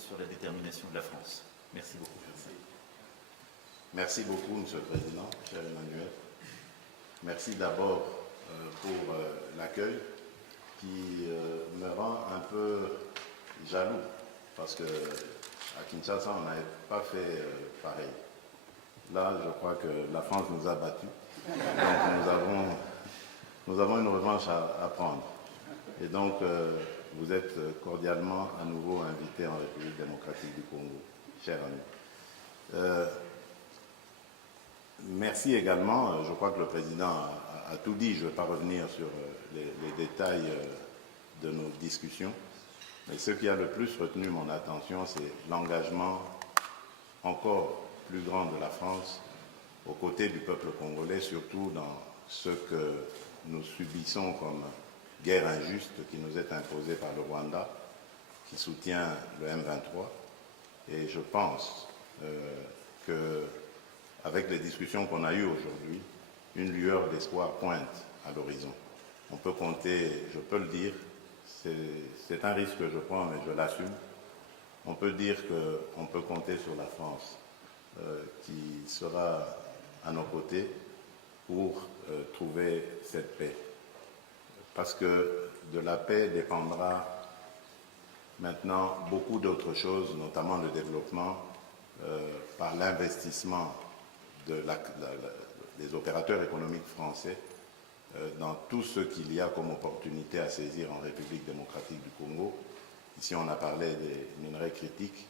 sur la détermination de la France. Merci beaucoup. Merci beaucoup, Monsieur le Président, cher Emmanuel. Merci d'abord pour l'accueil qui me rend un peu jaloux parce que à Kinshasa, on n'avait pas fait pareil. Là, je crois que la France nous a battus. Donc, nous avons une revanche à prendre. Et donc, vous êtes cordialement à nouveau invité en République démocratique du Congo, cher ami. Merci également. Je crois que le Président a tout dit. Je ne vais pas revenir sur les détails de nos discussions. Mais ce qui a le plus retenu mon attention, c'est l'engagement encore plus grand de la France aux côtés du peuple congolais, surtout dans ce que nous subissons comme guerre injuste qui nous est imposée par le Rwanda, qui soutient le M23. Et je pense qu'avec les discussions qu'on a eues aujourd'hui, une lueur d'espoir pointe à l'horizon. On peut compter, je peux le dire, c'est un risque que je prends, mais je l'assume. On peut dire qu'on peut compter sur la France qui sera à nos côtés pour trouver cette paix. Parce que de la paix dépendra maintenant beaucoup d'autres choses, notamment le développement par l'investissement des opérateurs économiques français dans tout ce qu'il y a comme opportunité à saisir en République démocratique du Congo. Ici, on a parlé des minerais critiques,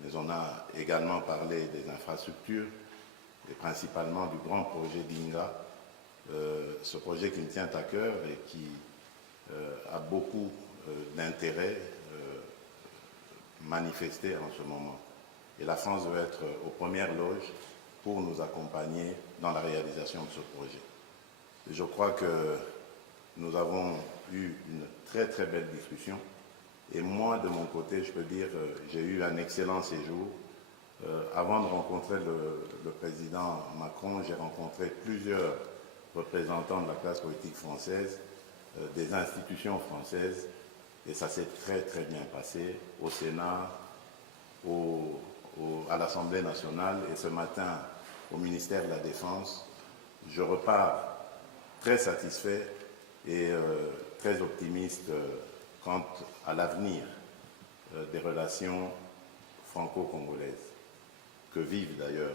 mais on a également parlé des infrastructures, et principalement du grand projet d'Inga, ce projet qui me tient à cœur et qui a beaucoup d'intérêt manifesté en ce moment. Et la France veut être aux premières loges pour nous accompagner dans la réalisation de ce projet. Et je crois que nous avons eu une très très belle discussion. Et moi, de mon côté, je peux dire j'ai eu un excellent séjour. Avant de rencontrer le président Macron, j'ai rencontré plusieurs représentants de la classe politique française, des institutions françaises, et ça s'est très très bien passé au Sénat, à l'Assemblée nationale, et ce matin au ministère de la Défense. Je repars très satisfait et très optimiste quant à l'avenir des relations franco-congolaises. Que vivent d'ailleurs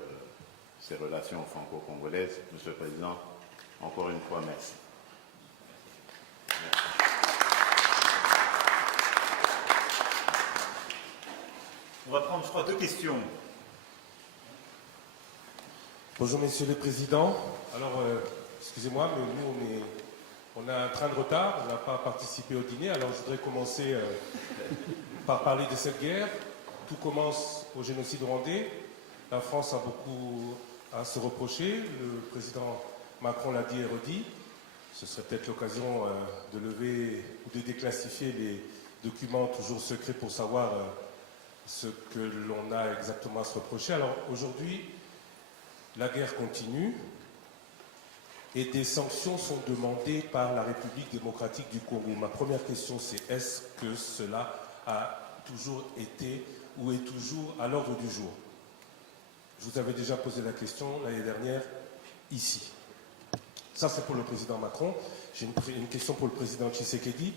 ces relations franco-congolaises. Monsieur le Président, encore une fois, merci. On va prendre, je crois, 2 questions. Bonjour, Monsieur le Président. Alors, excusez-moi, mais nous, on a un train de retard, on n'a pas participé au dîner, alors je voudrais commencer par parler de cette guerre. Tout commence au génocide rwandais. La France a beaucoup à se reprocher. Le président Macron l'a dit et redit. Ce serait peut-être l'occasion de lever ou de déclassifier les documents toujours secrets pour savoir ce que l'on a exactement à se reprocher. Alors aujourd'hui, la guerre continue et des sanctions sont demandées par la République démocratique du Congo. Ma première question, c'est est-ce que cela a toujours été ou est toujours à l'ordre du jour? Je vous avais déjà posé la question l'année dernière, ici. Ça, c'est pour le président Macron. J'ai une question pour le président Tshisekedi.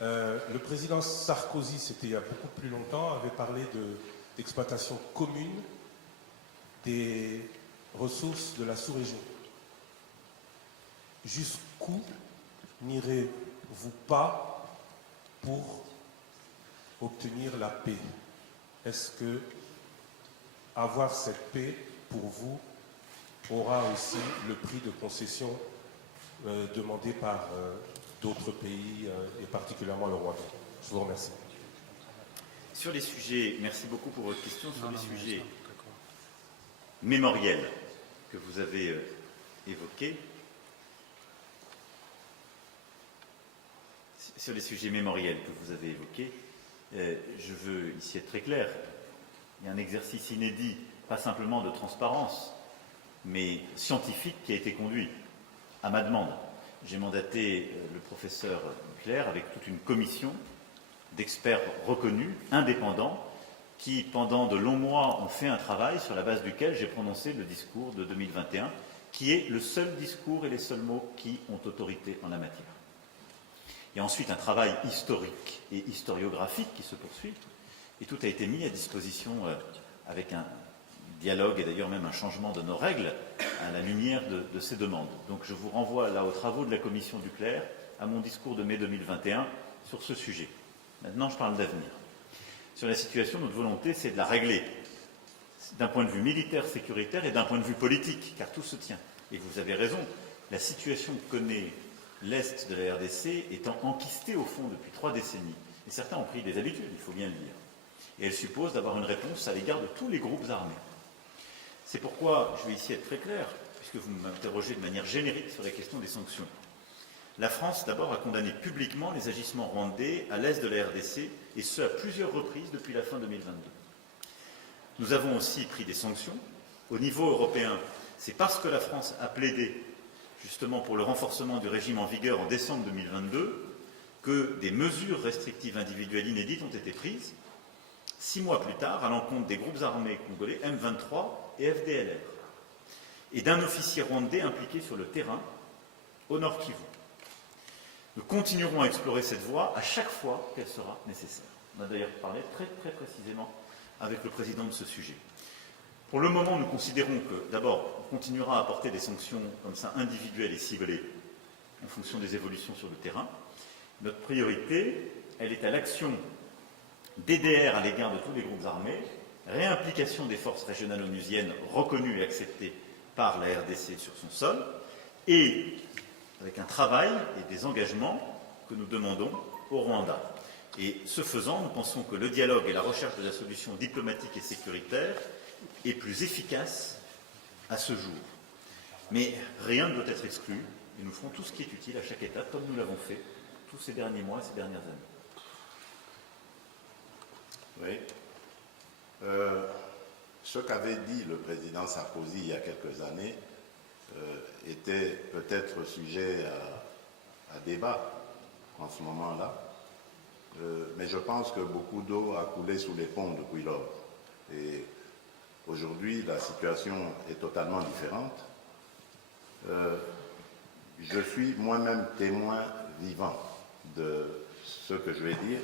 Le président Sarkozy, c'était il y a beaucoup plus longtemps, avait parlé d'exploitation commune des ressources de la sous-région. Jusqu'où n'irez-vous pas pour obtenir la paix? Est-ce que avoir cette paix, pour vous, aura aussi le prix de concession demandé par d'autres pays, et particulièrement le Rwanda? Je vous remercie. Sur les sujets, merci beaucoup pour votre question, sur les sujets mémoriels que vous avez évoqués. Sur les sujets mémoriels que vous avez évoqués, je veux ici être très clair. Il y a un exercice inédit, pas simplement de transparence, mais scientifique qui a été conduit à ma demande. J'ai mandaté le professeur Leclerc avec toute une commission d'experts reconnus, indépendants, qui, pendant de longs mois, ont fait un travail sur la base duquel j'ai prononcé le discours de 2021, qui est le seul discours et les seuls mots qui ont autorité en la matière. Il y a ensuite un travail historique et historiographique qui se poursuit, et tout a été mis à disposition avec un dialogue et d'ailleurs même un changement de nos règles à la lumière de ces demandes. Donc je vous renvoie là aux travaux de la commission Duclerc, à mon discours de mai 2021 sur ce sujet. Maintenant, je parle d'avenir. Sur la situation, notre volonté, c'est de la régler d'un point de vue militaire, sécuritaire et d'un point de vue politique, car tout se tient. Et vous avez raison, la situation que connaît l'Est de la RDC étant enquistée au fond depuis 3 décennies. Et certains ont pris des habitudes, il faut bien le dire. Et elle suppose d'avoir une réponse à l'égard de tous les groupes armés. C'est pourquoi je vais ici être très clair, puisque vous m'interrogez de manière générique sur la question des sanctions. La France, d'abord, a condamné publiquement les agissements rwandais à l'est de la RDC, et ce, à plusieurs reprises depuis la fin 2022. Nous avons aussi pris des sanctions. Au niveau européen, c'est parce que la France a plaidé, justement, pour le renforcement du régime en vigueur en décembre 2022, que des mesures restrictives individuelles inédites ont été prises, 6 mois plus tard, à l'encontre des groupes armés congolais M23 et FDLR, et d'un officier rwandais impliqué sur le terrain, au Nord Kivu. Nous continuerons à explorer cette voie à chaque fois qu'elle sera nécessaire. On a d'ailleurs parlé très précisément avec le président de ce sujet. Pour le moment, nous considérons que, d'abord, on continuera à apporter des sanctions comme ça individuelles et ciblées en fonction des évolutions sur le terrain. Notre priorité, elle est à l'action DDR à l'égard de tous les groupes armés, réimplication des forces régionales onusiennes reconnues et acceptées par la RDC sur son sol, et avec un travail et des engagements que nous demandons au Rwanda. Et ce faisant, nous pensons que le dialogue et la recherche de la solution diplomatique et sécuritaire est plus efficace à ce jour. Mais rien ne doit être exclu, et nous ferons tout ce qui est utile à chaque étape, comme nous l'avons fait tous ces derniers mois et ces dernières années. Oui. Ce qu'avait dit le président Sarkozy il y a quelques années était peut-être sujet à débat en ce moment-là. Mais je pense que beaucoup d'eau a coulé sous les ponts depuis lors. Et aujourd'hui, la situation est totalement différente. Je suis moi-même témoin vivant de ce que je vais dire.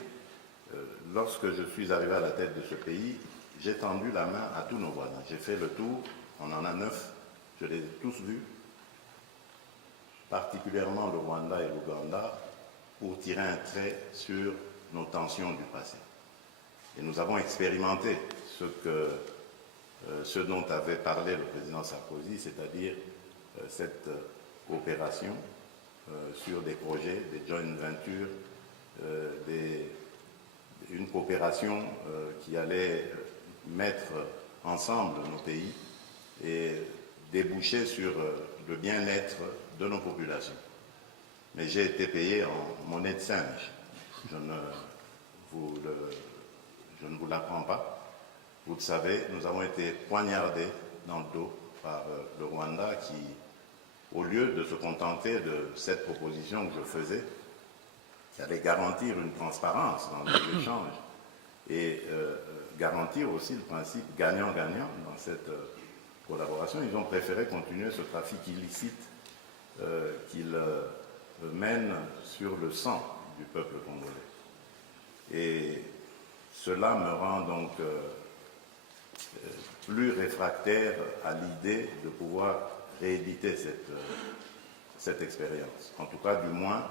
Lorsque je suis arrivé à la tête de ce pays, j'ai tendu la main à tous nos voisins. J'ai fait le tour, on en a 9, je les ai tous vus, particulièrement le Rwanda et l'Ouganda, pour tirer un trait sur nos tensions du passé. Et nous avons expérimenté ce dont avait parlé le président Sarkozy, c'est-à-dire cette coopération sur des projets, des joint ventures, une coopération qui allait mettre ensemble nos pays et déboucher sur le bien-être de nos populations. Mais j'ai été payé en monnaie de singe. Je ne vous l'apprends pas. Vous le savez, nous avons été poignardés dans le dos par le Rwanda qui, au lieu de se contenter de cette proposition que je faisais, qui allait garantir une transparence dans les échanges et garantir aussi le principe gagnant-gagnant dans cette collaboration, ils ont préféré continuer ce trafic illicite qu'ils mènent sur le sang du peuple congolais. Et cela me rend donc plus réfractaire à l'idée de pouvoir rééditer cette expérience. En tout cas, du moins,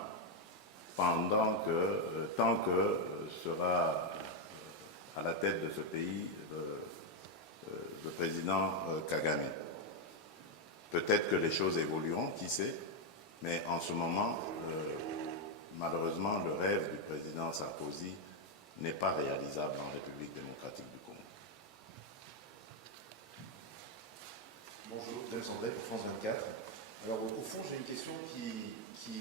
tant que sera à la tête de ce pays le président Kagame. Peut-être que les choses évolueront, qui sait, mais en ce moment, malheureusement, le rêve du président Sarkozy n'est pas réalisable en République démocratique du Congo. Bonjour, James André pour France 24. Alors au fond, j'ai une question qui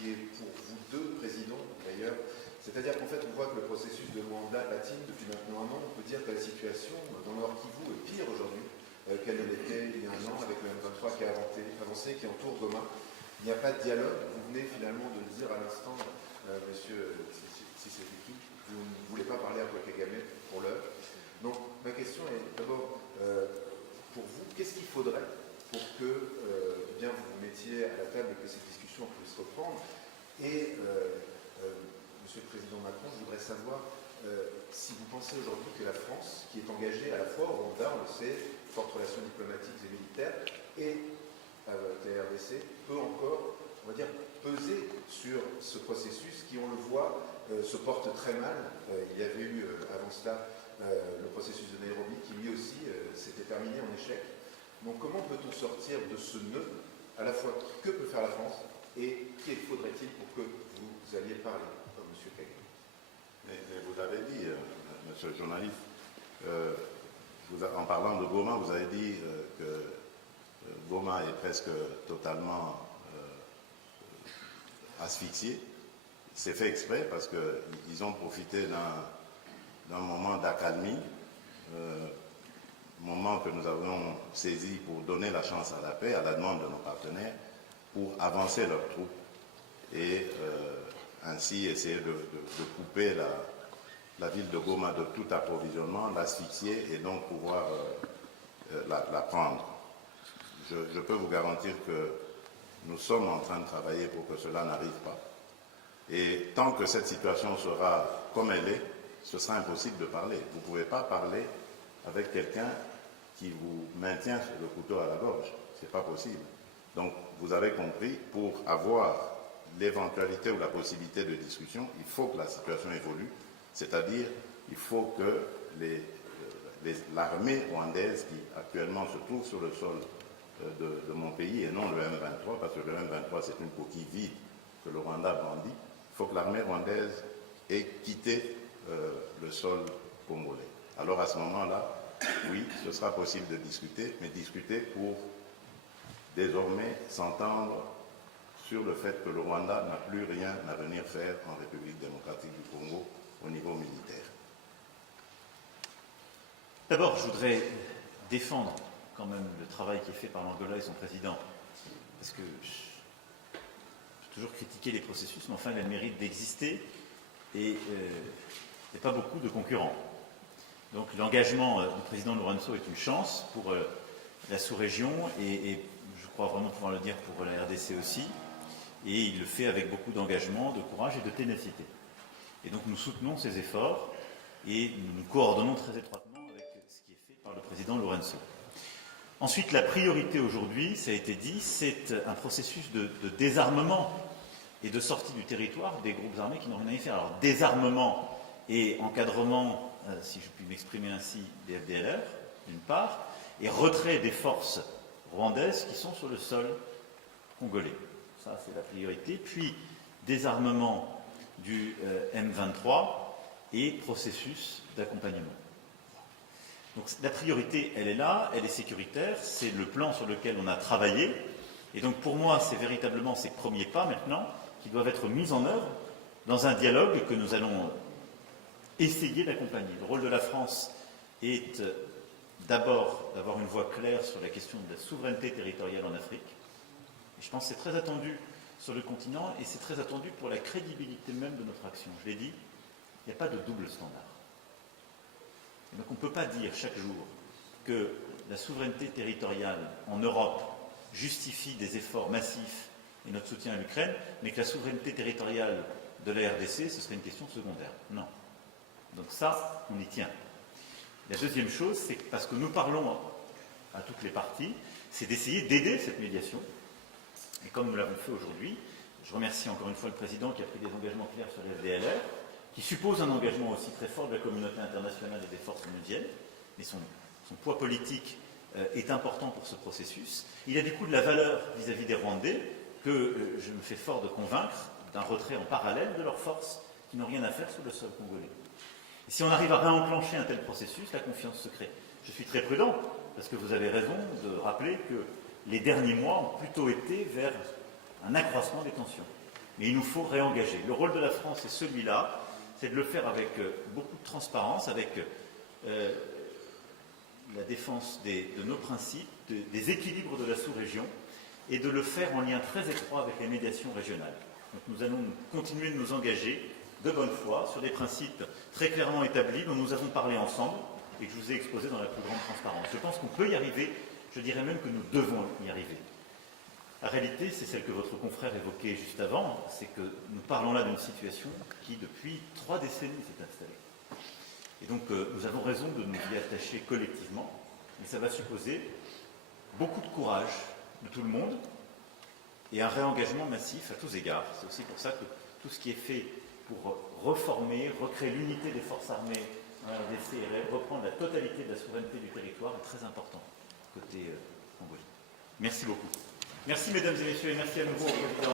est pour vous deux présidents d'ailleurs. C'est-à-dire qu'en fait, on voit que le processus de Luanda patine depuis maintenant un an. On peut dire que la situation dans le Nord Kivu est pire aujourd'hui qu'elle ne l'était il y a un an, avec le M23 qui a avancé, qui entoure Goma. Il n'y a pas de dialogue. Vous venez finalement de le dire à l'instant, monsieur Tshisekedi, vous ne voulez pas parler à Paul Kagame pour l'heure. Donc ma question est d'abord, pour vous, qu'est-ce qu'il faudrait pour que eh bien, vous vous mettiez à la table et que cette discussion puisse reprendre? Et, Monsieur le Président Macron, je voudrais savoir si vous pensez aujourd'hui que la France, qui est engagée à la fois au Rwanda, on le sait, fortes relations diplomatiques et militaires, et avec la RDC, peut encore, on va dire, peser sur ce processus qui, on le voit, se porte très mal. Il y avait eu, avant cela, le processus de Nairobi, qui lui aussi s'était terminé en échec. Donc comment peut-on sortir de ce nœud, à la fois que peut faire la France, et qu'il faudrait-il pour que vous alliez parler, comme M. Kagame? Mais vous avez dit, monsieur le journaliste, en parlant de Goma, vous avez dit que Goma est presque totalement asphyxié. C'est fait exprès parce qu'ils ont profité d'un moment d'accalmie, moment que nous avons saisi pour donner la chance à la paix, à la demande de nos partenaires, pour avancer leurs troupes et ainsi essayer de couper la ville de Goma de tout approvisionnement, l'asphyxier et donc pouvoir la prendre. Je peux vous garantir que nous sommes en train de travailler pour que cela n'arrive pas. Et tant que cette situation sera comme elle est, ce sera impossible de parler. Vous ne pouvez pas parler avec quelqu'un qui vous maintient le couteau à la gorge. Ce n'est pas possible. Donc, vous avez compris, pour avoir l'éventualité ou la possibilité de discussion, il faut que la situation évolue. C'est-à-dire, il faut que l'armée rwandaise, qui actuellement se trouve sur le sol de mon pays, et non le M23, parce que le M23, c'est une coquille vide que le Rwanda brandit, il faut que l'armée rwandaise ait quitté le sol congolais. Alors, à ce moment-là, oui, ce sera possible de discuter, mais discuter pour désormais s'entendre sur le fait que le Rwanda n'a plus rien à venir faire en République démocratique du Congo au niveau militaire. D'abord, je voudrais défendre quand même le travail qui est fait par l'Angola et son président, parce que je peux toujours critiquer les processus, mais enfin, il a le mérite d'exister et il n'y a pas beaucoup de concurrents. Donc l'engagement du président Lourenço est une chance pour la sous-région et je crois vraiment pouvoir le dire pour la RDC aussi. Et il le fait avec beaucoup d'engagement, de courage et de ténacité. Et donc nous soutenons ces efforts et nous nous coordonnons très étroitement avec ce qui est fait par le président Lourenço. Ensuite, la priorité aujourd'hui, ça a été dit, c'est un processus de désarmement et de sortie du territoire des groupes armés qui n'ont rien à y faire. Alors désarmement et encadrement, si je puis m'exprimer ainsi, des FDLR, d'une part, et retrait des forces rwandaises qui sont sur le sol congolais. Ça, c'est la priorité. Puis, désarmement du M23 et processus d'accompagnement. Donc, la priorité, elle est là, elle est sécuritaire, c'est le plan sur lequel on a travaillé. Et donc, pour moi, c'est véritablement ces premiers pas, maintenant, qui doivent être mis en œuvre dans un dialogue que nous allons essayer d'accompagner. Le rôle de la France est d'abord d'avoir une voix claire sur la question de la souveraineté territoriale en Afrique. Et je pense que c'est très attendu sur le continent et c'est très attendu pour la crédibilité même de notre action. Je l'ai dit, il n'y a pas de double standard. Et donc on ne peut pas dire chaque jour que la souveraineté territoriale en Europe justifie des efforts massifs et notre soutien à l'Ukraine, mais que la souveraineté territoriale de la RDC, ce serait une question secondaire. Non. Donc ça, on y tient. La deuxième chose, c'est parce que nous parlons à toutes les parties, c'est d'essayer d'aider cette médiation. Et comme nous l'avons fait aujourd'hui, je remercie encore une fois le Président qui a pris des engagements clairs sur les FDLR, qui suppose un engagement aussi très fort de la communauté internationale et des forces onusiennes, mais son poids politique est important pour ce processus. Il a du coup de la valeur vis-à-vis des Rwandais que je me fais fort de convaincre d'un retrait en parallèle de leurs forces qui n'ont rien à faire sur le sol congolais. Et si on arrive à réenclencher un tel processus, la confiance se crée. Je suis très prudent, parce que vous avez raison de rappeler que les derniers mois ont plutôt été vers un accroissement des tensions. Mais il nous faut réengager. Le rôle de la France est celui-là, c'est de le faire avec beaucoup de transparence, avec la défense de nos principes, des équilibres de la sous-région, et de le faire en lien très étroit avec les médiations régionales. Donc nous allons continuer de nous engager de bonne foi sur des principes très clairement établis dont nous avons parlé ensemble et que je vous ai exposé dans la plus grande transparence. Je pense qu'on peut y arriver, je dirais même que nous devons y arriver. La réalité, c'est celle que votre confrère évoquait juste avant, c'est que nous parlons là d'une situation qui, depuis 3 décennies, s'est installée. Et donc, nous avons raison de nous y attacher collectivement, mais ça va supposer beaucoup de courage de tout le monde et un réengagement massif à tous égards. C'est aussi pour ça que tout ce qui est fait pour reformer, recréer l'unité des forces armées en RDC et reprendre la totalité de la souveraineté du territoire est très important côté Mongolie. Merci beaucoup. Merci mesdames et messieurs et merci à nouveau au président.